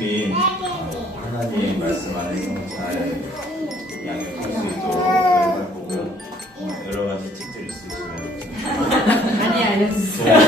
열심히 하나님 말씀 안에서 잘 양육할 수 있도록 노력할 거고요. 여러 가지 팁들 있으시면 많이 알려주세요.